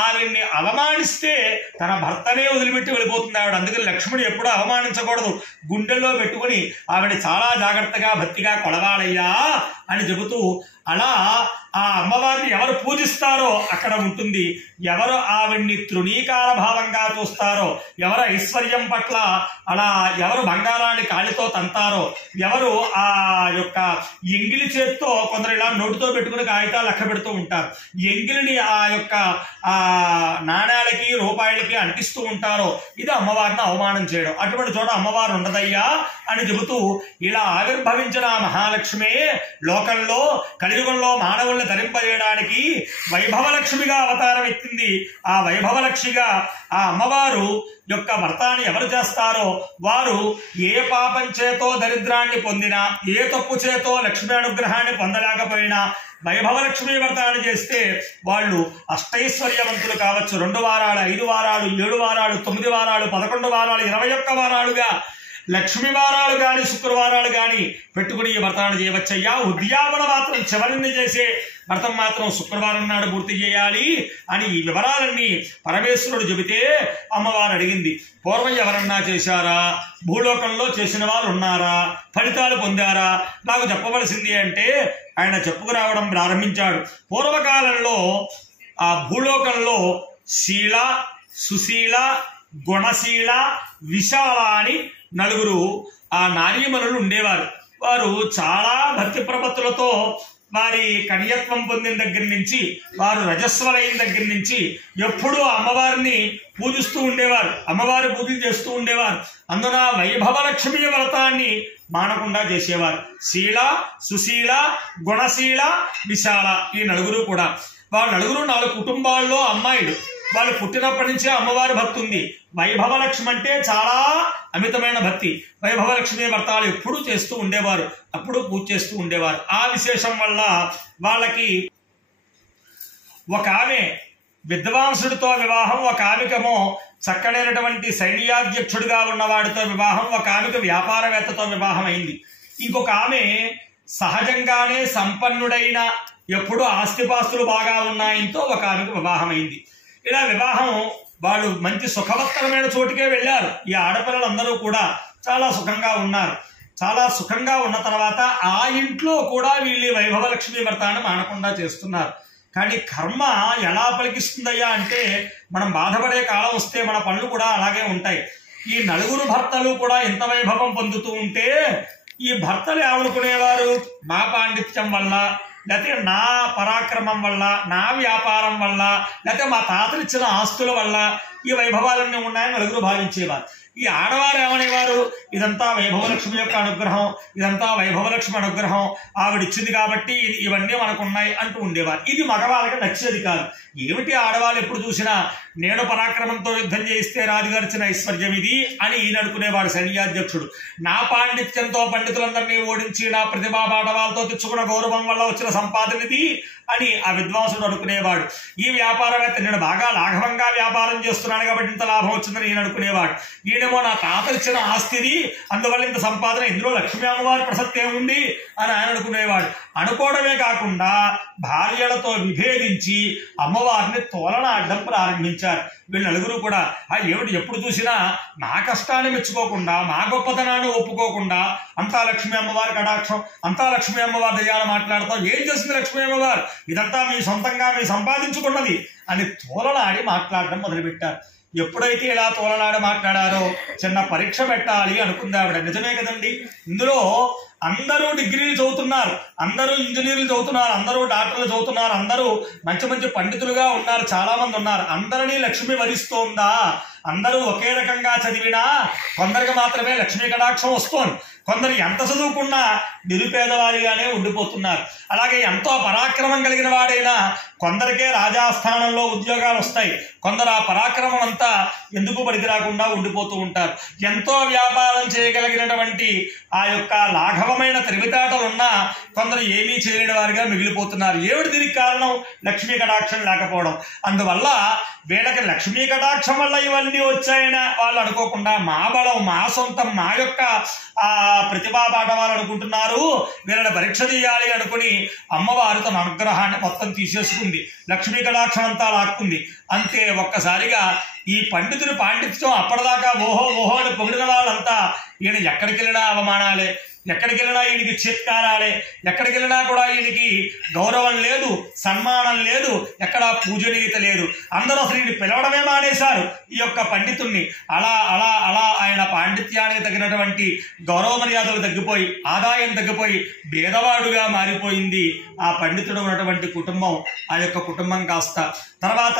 ఆవిడ్ని అవమానిస్తే తన భర్తనే వదిలిపెట్టి వెళ్ళిపోతుంది ఆవిడ. అందుకని లక్ష్మణుడు ఎప్పుడూ అవమానించకూడదు. గుండెల్లో పెట్టుకుని ఆవిడ చాలా జాగ్రత్తగా భక్తిగా కొలవాలయ్యా అని చెబుతూ, అలా ఆ అమ్మవారిని ఎవరు పూజిస్తారో అక్కడ ఉంటుంది, ఎవరు ఆవిడ్ని తృణీకార భావంగా చూస్తారో, ఎవరు ఐశ్వర్యం పట్ల అలా ఎవరు బంగారాన్ని కాలితో తంతారో, ఎవరు ఆ యొక్క ఎంగిలి చేత్తో, కొందరు ఇలా నోటితో పెట్టుకుని కాగితాలు లెక్క పెడుతూ ఉంటారు, ఎంగిలిని ఆ యొక్క ఆ నాణ్యాలకి రూపాయలకి అంటిస్తూ ఉంటారో, ఇది అమ్మవారిని అవమానం చేయడం. అటువంటి చోట అమ్మవారు ఉండదయ్యా అని చెబుతూ, ఇలా ఆవిర్భవించిన మహాలక్ష్మే లోకంలో కలియుగంలో మానవుల్ని ధరింపజేయడానికి వైభవలక్ష్మిగా అవతారం ఎత్తింది. ఆ వైభవలక్ష్మిగా ఆ అమ్మవారు యొక్క వ్రతాన్ని ఎవరు చేస్తారో వారు ఏ పాపం చేతో దరిద్రాన్ని పొందినా, ఏ తప్పు చేతో లక్ష్మీ అనుగ్రహాన్ని పొందలేకపోయినా వైభవలక్ష్మి వ్రతాన్ని చేస్తే వాళ్ళు అష్టైశ్వర్యవంతులు కావచ్చు. 2 వారాలు, 5 వారాలు, 7 వారాలు, 9 వారాలు, 11 వారాలు, 21 వారాలుగా లక్ష్మీ వారాలు కానీ శుక్రవారాలు కానీ పెట్టుకుని ఈ వ్రతాన్ని చేయవచ్చయ్యా. ఉద్యాపన మాత్రం చివరిని చేసే వ్రతం మాత్రం శుక్రవారం నాడు పూర్తి చేయాలి అని ఈ వివరాలన్నీ పరమేశ్వరుడు చెబితే అమ్మవారు అడిగింది, పూర్వం ఎవరన్నా చేశారా? భూలోకంలో చేసిన వారు ఉన్నారా? ఫలితాలు పొందారా? నాకు చెప్పవలసింది అంటే ఆయన చెప్పుకురావడం ప్రారంభించాడు. పూర్వకాలంలో ఆ భూలోకంలో శీల, సుశీల, గుణశీల, విశాల అని 4 ఆ నారీమణులు ఉండేవారు. వారు చాలా భక్తి ప్రపత్తులతో వారి కన్యత్వం పొందిన దగ్గర నుంచి, వారు రజస్వలైన దగ్గర నుంచి ఎప్పుడూ అమ్మవారిని పూజిస్తూ ఉండేవారు, అమ్మవారి పూజలు చేస్తూ ఉండేవారు. అందున వైభవలక్ష్మి వ్రతాన్ని మానకుండా చేసేవారు. శీల, సుశీల, గుణశీల, విశాల ఈ 4 కూడా. వాళ్ళ 4 కుటుంబాల్లో అమ్మాయిలు. వాళ్ళు పుట్టినప్పటి నుంచే అమ్మవారి భక్తి ఉంది. వైభవలక్ష్మి అంటే చాలా అమితమైన భక్తి. వైభవలక్ష్మి వ్రతాలు ఎప్పుడూ చేస్తూ ఉండేవారు, అప్పుడు పూజ చేస్తూ ఉండేవారు. ఆ విశేషం వల్ల వాళ్ళకి ఒక ఆమె విద్వాంసుడితో వివాహం, ఒక ఆమెకేమో చక్కడైనటువంటి సైన్యాధ్యక్షుడిగా ఉన్నవాడితో వివాహం, ఒక ఆమెకు వ్యాపారవేత్తతో వివాహం అయింది. ఇంకొక ఆమె సహజంగానే సంపన్నుడైన, ఎప్పుడూ ఆస్తిపాస్తులు బాగా ఉన్నాయంతో ఒక ఆమెకు వివాహం అయింది. ఇలా వివాహం వాళ్ళు మంచి సుఖవత్తరమైన చోటుకే వెళ్ళారు. ఈ ఆడపిల్లలందరూ కూడా చాలా సుఖంగా ఉన్నారు. చాలా సుఖంగా ఉన్న తర్వాత ఆ ఇంట్లో కూడా వీళ్ళు వైభవలక్ష్మి వ్రతాన్ని మానకుండా చేస్తున్నారు. కానీ కర్మ ఎలా పలికిస్తుందయ్యా అంటే, మనం బాధపడే కాలం వస్తే మన పనులు కూడా అలాగే ఉంటాయి. ఈ 4 భర్తలు కూడా ఇంత వైభవం పొందుతూ ఉంటే ఈ భర్తలు ఏమనుకునేవారు? మా పాండిత్యం వల్ల, లేకపోతే నా పరాక్రమం వల్ల, నా వ్యాపారం వల్ల, లేకపోతే మా తాతలు ఇచ్చిన ఆస్తుల వల్ల ఈ వైభవాలన్నీ ఉన్నాయని 4 భావించేవారు. ఈ ఆడవారు ఏమనేవారు? ఇదంతా వైభవలక్ష్మి యొక్క అనుగ్రహం, ఇదంతా వైభవలక్ష్మి అనుగ్రహం, ఆవిడిచ్చింది కాబట్టి ఇవన్నీ మనకు ఉన్నాయి అంటూ ఉండేవారు. ఇది మగవాళ్ళకి నచ్చేది కాదు. ఏమిటి ఆడవాళ్ళు ఎప్పుడు చూసినా నేను పరాక్రమంతో యుద్ధం చేయిస్తే రాజుగారిచిన ఐశ్వర్యం ఇది అని ఈయన అనుకునేవాడు సైన్యాధ్యక్షుడు. నా పాండిత్యంతో పండితులందరినీ ఓడించి నా ప్రతిభా పాఠవాలతో తెచ్చుకున్న గౌరవం వల్ల వచ్చిన సంపాదన ఇది అని ఆ విద్వాంసుడు అనుకునేవాడు. ఈ వ్యాపారవేత్త నేను బాగా లాఘవంగా వ్యాపారం చేస్తున్నాను కాబట్టి ఇంత లాభం వచ్చిందని ఈయన అనుకునేవాడు. ఈయనేమో నా తాతలు ఇచ్చిన ఆస్తిది, అందువల్ల ఇంత సంపాదన, ఇందులో లక్ష్మీ అమ్మవారి ప్రసక్తి ఏముంది అని ఆయన అనుకునేవాడు. అనుకోవడమే కాకుండా భార్యలతో విభేదించి అమ్మవారిని తోలనాడడం ప్రారంభించారు. వీళ్ళు 4 కూడా ఏమిటి ఎప్పుడు చూసినా నా కష్టాన్ని మెచ్చుకోకుండా, మా గొప్పతనాన్ని ఒప్పుకోకుండా, అంతా లక్ష్మీ అమ్మవారి కటాక్షం, అంతా లక్ష్మీ అమ్మవారి దయ్యాలు మాట్లాడతాం, ఏం చేసింది లక్ష్మీ అమ్మవారు, ఇదంతా మీ సొంతంగా మీ సంపాదించుకున్నది అని తోలనాడి మాట్లాడడం మొదలుపెట్టారు. ఎప్పుడైతే ఇలా తోలనాడి మాట్లాడారో చిన్న పరీక్ష పెట్టాలి అనుకుంది ఆవిడ. నిజమే కదండి. ఇందులో అందరూ డిగ్రీలు చదువుతున్నారు, అందరూ ఇంజనీర్లు చదువుతున్నారు, అందరూ డాక్టర్లు చదువుతున్నారు, అందరూ మంచి మంచి పండితులుగా ఉన్నారు, చాలా మంది ఉన్నారు. అందరినీ లక్ష్మి వరిస్తోందా? అందరూ ఒకే రకంగా చదివినా కొందరికి మాత్రమే లక్ష్మీ కటాక్షం వస్తోంది. కొందరు ఎంత చదువుకున్నా నిరుపేదవారిగానే ఉండిపోతున్నారు. అలాగే ఎంతో పరాక్రమం కలిగిన వాడైనా కొందరికే రాజాస్థానంలో ఉద్యోగాలు వస్తాయి, కొందరు ఆ పరాక్రమం అంతా ఎందుకు పనికి రాకుండా ఉండిపోతూ ఉంటారు. ఎంతో వ్యాపారం చేయగలిగినటువంటి ఆ యొక్క లాఘవమైన తెలివితేటలున్నా కొందరు ఏమీ చేయలేని వారిగా మిగిలిపోతున్నారు. ఏమిటి దీనికి కారణం? లక్ష్మీ కటాక్షం లేకపోవడం. అందువల్ల వీళ్ళకి లక్ష్మీ కటాక్షం వల్ల ఇవన్నీ వచ్చాయని వాళ్ళు అనుకోకుండా మా బలం, మా సొంతం, మా యొక్క ప్రతిభా పాఠవాలు అనుకుంటున్నారు, వీళ్ళని పరీక్ష చేయాలి అనుకుని అమ్మవారు తన అనుగ్రహాన్ని మొత్తం తీసేసుకుంది, లక్ష్మీ కటాక్షం అంతా లాక్కుంది. అంతే ఒక్కసారిగా ఈ పండితుడి పాండిత్యం అప్పటిదాకా ఓహో ఓహో అని పొగిడిన వాళ్ళంతా ఈయన ఎక్కడికి వెళ్ళినా అవమానాలే, ఎక్కడికి వెళ్ళినా ఈయనకి చిత్కారాలే, ఎక్కడికి వెళ్ళినా కూడా ఈయనకి గౌరవం లేదు, సన్మానం లేదు, ఎక్కడా పూజనీయత లేదు. అందరూ అసలు ఈయన పిలవడమే మానేశారు ఈ యొక్క పండితుణ్ణి. అలా అలా అలా ఆయన పాండిత్యానికి తగినటువంటి గౌరవ మర్యాదలు తగ్గిపోయి, ఆదాయం తగ్గిపోయి భేదవాడుగా మారిపోయింది ఆ పండితుడు ఉన్నటువంటి కుటుంబం. ఆ యొక్క కుటుంబం కాస్త తర్వాత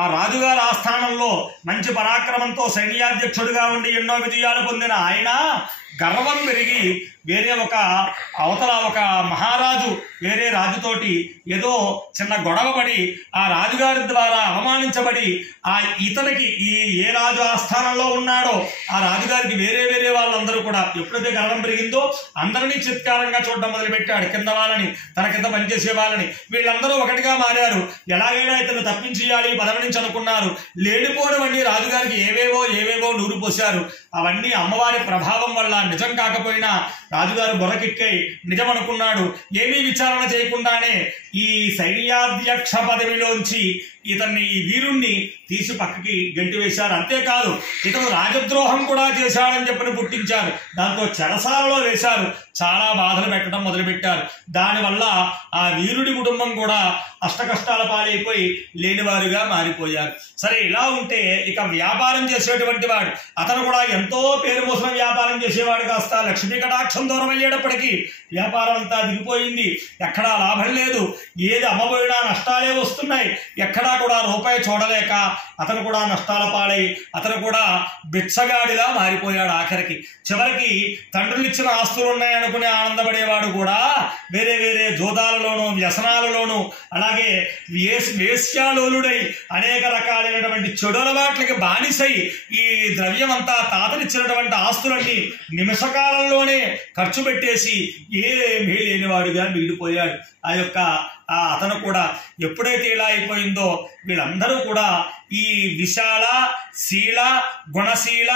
ఆ రాజుగారి ఆస్థానంలో మంచి పరాక్రమంతో సైన్యాధ్యక్షుడిగా ఉండి ఎన్నో విజయాలు పొందిన ఆయన గర్వం పెరిగి వేరే ఒక మహారాజు వేరే రాజుతోటి ఏదో చిన్న గొడవ పడి ఆ రాజుగారి ద్వారా అవమానించబడి ఇతనికి ఏ రాజు ఆస్థానంలో ఉన్నాడో ఆ రాజుగారికి వేరే వేరే వాళ్ళందరూ కూడా ఎప్పుడైతే గర్వం పెరిగిందో అందరినీ చిత్కారంగా చూడడం మొదలుపెట్టాడు. కింద వాళ్ళని, తన కింద పనిచేసే వాళ్ళని, వీళ్ళందరూ ఒకటిగా మారారు. ఎలాగైనా ఇతను తప్పించేయాలి పదవి నుంచి అనుకున్నారు. లేనిపోవడం రాజుగారికి ఏవేవో నూరు పోశారు. అవన్నీ అమ్మవారి ప్రభావం వల్ల నిజం కాకపోయినా రాజుగారు బుర్రకెక్కాయి, నిజం అనుకున్నాడు. ఏమీ విచారణ చేయకుండానే ఈ సైన్యాధ్యక్ష పదవిలోంచి ఈ వీరుణ్ణి తీసి పక్కకి గంటి వేశారు. అంతేకాదు ఇతను రాజద్రోహం కూడా చేశాడని చెప్పని పుట్టించారు. దాంతో చెరసాలలో వేశారు. చాలా బాధలు పెట్టడం మొదలుపెట్టారు. దానివల్ల ఆ వీరుడి కుటుంబం కూడా అష్టకష్టాల పాలైపోయి లేనివారుగా మారిపోయారు. సరే, ఇలా ఉంటే ఇక వ్యాపారం చేసేటువంటి వాడు, అతను కూడా ఎంతో పేరు మోసిన వ్యాపారం చేసేవాడు కాస్త లక్ష్మీ కటాక్షం దూరం అయ్యేటప్పటికీ వ్యాపారం అంతా దిగిపోయింది. ఎక్కడా లాభం లేదు, ఏది అమ్మబోయినా నష్టాలే వస్తున్నాయి. ఎక్కడా కూడా రూపాయి చూడలేక అతను కూడా నష్టాల పాలై అతను కూడా బిచ్చగాడిలా మారిపోయాడు. ఆఖరికి చివరికి తండ్రులు ఇచ్చిన ఆస్తులు ఉన్నాయనుకునే ఆనందపడేవాడు కూడా వేరే వేరే జోదాలలోనూ వ్యసనాలలోనూ అలాగే వేశ్యాలోలుడై అనేక రకాలైనటువంటి చెడు అలవాట్లకి బానిసై ఈ ద్రవ్యమంతా తాతనిచ్చినటువంటి ఆస్తులన్నీ నిమిషకాలంలోనే ఖర్చు పెట్టేసి ఏమీ లేనివాడుగా మిగిలిపోయాడు. అతను కూడా ఎప్పుడైతే ఇలా అయిపోయిందో వీళ్ళందరూ కూడా ఈ విశాల, శీల, గుణశీల,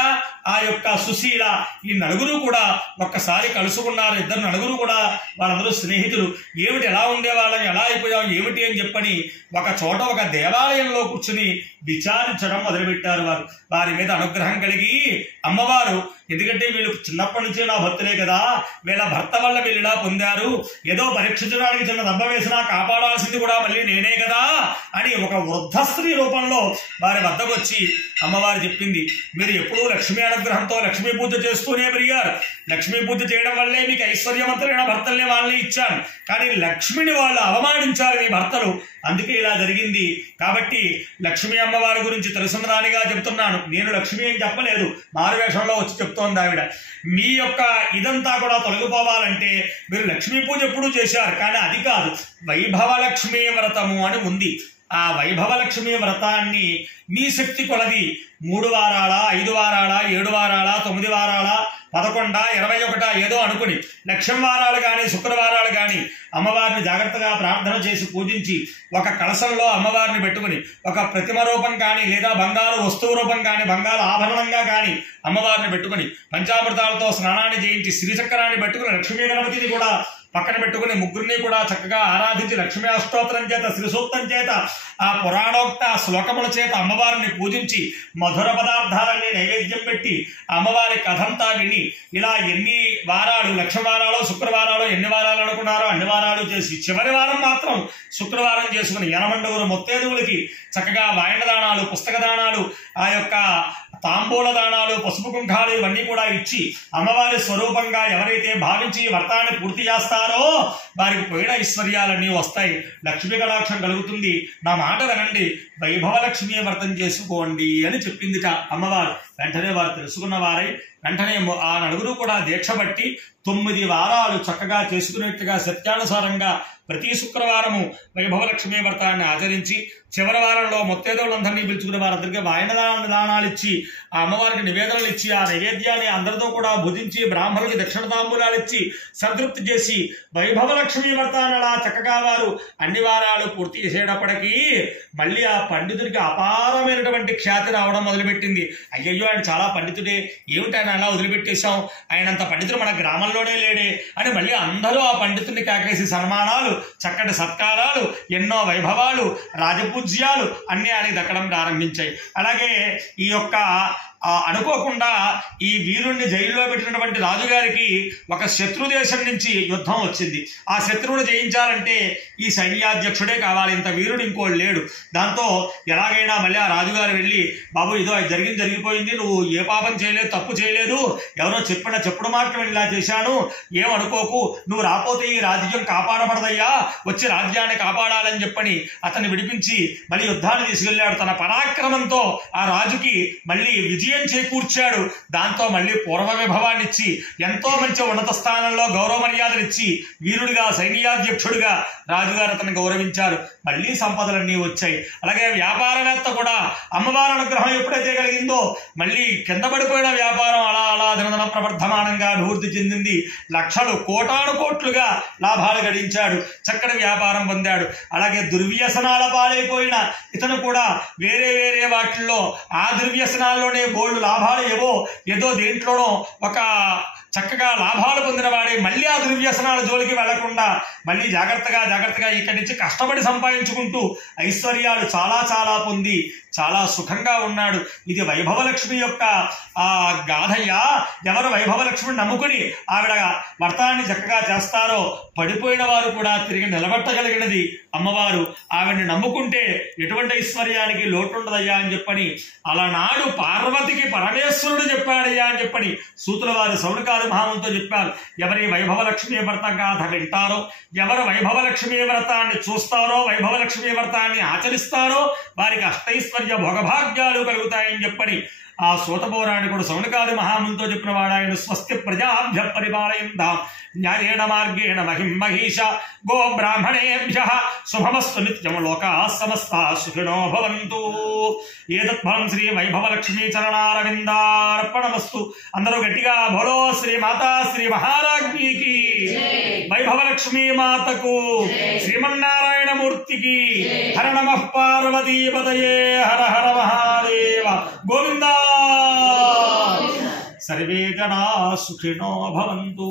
సుశీల ఈ నలుగురు కూడా ఒక్కసారి కలుసుకున్నారు. ఇద్దరు నలుగురు కూడా వాళ్ళందరూ స్నేహితులు. ఏమిటి ఎలా ఉండేవాళ్ళని, ఎలా అయిపోయాం ఏమిటి అని చెప్పని ఒక చోట ఒక దేవాలయంలో కూర్చుని విచారించడం మొదలుపెట్టారు. వారి మీద అనుగ్రహం కలిగి అమ్మవారు, ఎందుకంటే వీళ్ళు చిన్నప్పటి నుంచే నా భక్తులే కదా, వీళ్ళ భర్త వల్ల వీళ్ళు ఇలా పొందారు, ఏదో పరీక్షించడానికి చిన్న దెబ్బ వేసినా కాపాడాల్సింది కూడా మళ్ళీ నేనే కదా అని ఒక వృద్ధ స్త్రీ రూపంలో వారి వద్దకు వచ్చి అమ్మవారు చెప్పింది, మీరు ఎప్పుడూ లక్ష్మీ అనుగ్రహంతో లక్ష్మీ పూజ చేస్తూనే పెరిగారు. లక్ష్మీ పూజ చేయడం వల్లే మీకు ఐశ్వర్యవంతులైన భర్తల్ని వాళ్ళని ఇచ్చాను, కానీ లక్ష్మిని వాళ్ళు అవమానించారు మీ భర్తలు, అందుకే ఇలా జరిగింది. కాబట్టి లక్ష్మీ అమ్మవారి గురించి తెలుసున్నదానిగా చెప్తున్నాను. నేను లక్ష్మి అని చెప్పలేదు, మారువేషంలో వచ్చి చెప్తోంది ఆవిడ. మీ యొక్క ఇదంతా కూడా తొలగిపోవాలంటే మీరు లక్ష్మీ పూజ ఎప్పుడూ చేశారు, కానీ అది కాదు, వైభవలక్ష్మీ వ్రతము అని ఉంది. ఆ వైభవలక్ష్మీ వ్రతాన్ని మీ శక్తి కొలది 3 వారాల, 5 వారాల, 7 వారాల, 9 వారాల, 11, 21 ఏదో అనుకుని లక్ష్యం వారాలు కానీ శుక్రవారాలు కానీ అమ్మవారిని జాగ్రత్తగా ప్రార్థన చేసి పూజించి ఒక కలశంలో అమ్మవారిని పెట్టుకుని ఒక ప్రతిమ రూపం కానీ లేదా బంగారు వస్తువు రూపం కానీ బంగారు ఆభరణంగా కానీ అమ్మవారిని పెట్టుకుని పంచామృతాలతో స్నానాన్ని చేయించి శ్రీచక్రాన్ని పెట్టుకుని లక్ష్మీ గణపతిని కూడా పక్కన పెట్టుకుని ముగ్గురిని కూడా చక్కగా ఆరాధించి లక్ష్మీ అష్టోత్తరం చేత, శ్రీ సూక్తం చేత, ఆ పురాణోక్త శ్లోకముల చేత అమ్మవారిని పూజించి మధుర పదార్థాలన్నీ నైవేద్యం పెట్టి అమ్మవారి కథంతా విని ఇలా ఎన్ని వారాలు, లక్ష వారాలు, శుక్రవారాలు ఎన్ని వారాలు అనుకున్నారో అన్ని వారాలు చేసి చివరి వారం మాత్రం శుక్రవారం చేసుకుని 80 మొత్తేదువులకి చక్కగా వాయిన దానాలు, పుస్తక దానాలు, తాంబూల దానాలు, పసుపు కుంకాలు ఇవన్నీ కూడా ఇచ్చి అమ్మవారి స్వరూపంగా ఎవరైతే భావించి వ్రతాన్ని పూర్తి చేస్తారో వారికి పోయిన ఐశ్వర్యాలన్నీ వస్తాయి, లక్ష్మీ కటాక్షం కలుగుతుంది, నా మాట వినండి, వైభవలక్ష్మి వ్రతం చేసుకోండి అని చెప్పిందిట అమ్మవారు. వెంటనే వారు తెలుసుకున్న వారై వెంటనే ఆ నలుగురు కూడా దీక్ష బట్టి 9 వారాలు చక్కగా చేసుకునేట్టుగా సత్యానుసారంగా ప్రతి శుక్రవారము వైభవలక్ష్మి వ్రతాన్ని ఆచరించి చివరి వారంలో ముత్తైదువులందరినీ పిలుచుకునే వారందరికీ వాయన దానాలు ఇచ్చి ఆ అమ్మవారికి నివేదనలు ఇచ్చి ఆ నైవేద్యాన్ని అందరితో కూడా భుజించి బ్రాహ్మణులకి దక్షిణ తాంబూలాలు ఇచ్చి సంతృప్తి చేసి వైభవలక్ష్మి వ్రతాన్ని అలా చక్కగా వారు అన్ని వారాలు పూర్తి చేసేటప్పటికీ మళ్ళీ ఆ పండితుడికి అపారమైనటువంటి ఖ్యాతి రావడం మొదలుపెట్టింది. అయ్యయ్యో ఆయన చాలా పండితుడే, ఏమిటి ఆయన అలా వదిలిపెట్టేశాం, ఆయనంత పండితుడు మన గ్రామంలోనే లేడే అని మళ్ళీ అందరూ ఆ పండితుడిని కాకేసి సన్మానాలు, చక్కటి సత్కారాలు, ఎన్నో వైభవాలు, రాజపూజ్యాలు అన్నీ ఆయనకి దక్కడం ప్రారంభించాయి. అలాగే ఈ యొక్క అనుకోకుండా ఈ వీరుణ్ణి జైల్లో పెట్టినటువంటి రాజుగారికి ఒక శత్రు దేశం నుంచి యుద్ధం వచ్చింది. ఆ శత్రువును జయించాలంటే ఈ సైన్యాధ్యక్షుడే కావాలి, ఇంత వీరుడు ఇంకోడు లేడు. దాంతో ఎలాగైనా మళ్ళీ ఆ రాజుగారు వెళ్ళి, బాబు ఇదో జరిగిపోయింది, నువ్వు ఏ పాపం చేయలేదు, తప్పు చేయలేదు, ఎవరో చెప్పుడు మాత్రం ఇలా చేశాను, ఏమనుకోకు, నువ్వు రాపోతే ఈ రాజ్యం కాపాడబడదయ్యా, వచ్చి రాజ్యాన్ని కాపాడాలని చెప్పని అతన్ని విడిపించి మళ్ళీ యుద్ధాన్ని తీసుకెళ్లాడు. తన పరాక్రమంతో ఆ రాజుకి మళ్ళీ విజయం చేకూర్చాడు. దాంతో మళ్ళీ పూర్వ విభవాన్ని ఇచ్చి ఎంతో మంచి ఉన్నత స్థానంలో గౌరవ మర్యాదలు ఇచ్చి వీరుడిగా సైన్యాధ్యక్షుడిగా రాజుగారు అతన్ని గౌరవించారు. మళ్ళీ సంపదలన్నీ వచ్చాయి. అలాగే వ్యాపారవేత్త కూడా అమ్మవారి అనుగ్రహం ఎప్పుడైతే కలిగిందో మళ్ళీ కింద పడిపోయిన వ్యాపారం అలా అలా దినదిన ప్రవర్ధమానంగా అభివృద్ధి చెందింది. లక్షలు కోటాను కోట్లుగా లాభాలు గడించాడు, చక్కటి వ్యాపారం పొందాడు. అలాగే దుర్వ్యసనాల పాలైపోయిన ఇతను కూడా వేరే వేరే వాటిల్లో ఆ దుర్వ్యసనాల్లోనే బోల్డ్ లాభాలు ఏదో దేంట్లోనో ఒక చక్కగా లాభాలు పొందిన వాడే మళ్ళీ ఆ దుర్వ్యసనాల జోలికి వెళ్లకుండా మళ్ళీ జాగ్రత్తగా ఇక్కడి నుంచి కష్టపడి సంపాదించుకుంటూ ఐశ్వర్యాలు చాలా చాలా పొంది చాలా సుఖంగా ఉన్నాడు. ఇది వైభవలక్ష్మి యొక్క ఆ గాథయ్య. ఎవరు వైభవలక్ష్మిని నమ్ముకుని ఆవిడ వ్రతాన్ని చక్కగా చేస్తారో పడిపోయిన వారు కూడా తిరిగి నిలబెట్టగలిగినది అమ్మవారు. ఆవిడ్ని నమ్ముకుంటే ఎటువంటి ఐశ్వర్యానికి లోటుండదయ్యా అని చెప్పని అలనాడు పార్వతికి పరమేశ్వరుడు చెప్పాడయ్యా అని చెప్పని సూతుల వారు సౌనకాది మహాములతో చెప్పారు. ఎవరి వైభవలక్ష్మి వ్రత గాథ వింటారో, ఎవరు వైభవలక్ష్మి వ్రతాన్ని చూస్తారో, వైభవలక్ష్మి వ్రతాన్ని ఆచరిస్తారో వారికి అష్టైశ్వర్య భోగభాగ్యాలు కలుగుతాయని చెప్పని ఆ సూత పౌరాణికుడు సౌనకాది మహాములతో చెప్పిన వాడాయన. స్వస్తి ప్రజాభ్య పరిపాలయంతాం న్యాయేణ మార్గేణ మహిం మహిష గో బ్రాహ్మణేభ్యః శుభమస్తు నిత్యం లోకాః సమస్తాః సుఖినో భవంతు. ఏతత్ఫలం శ్రీ వైభవలక్ష్మీ చరణారవిందార్పణమస్తు. అందరూ గట్టిగా బోలో శ్రీ మాతా శ్రీ మహారాజ్ఞికి, వైభవలక్ష్మీ మాతకు, శ్రీమన్నారాయణ మూర్తికి హర నమః పార్వతీపతయే హర హర మహాదేవ గోవిందా. సర్వే జనా సుఖినో భవంతు.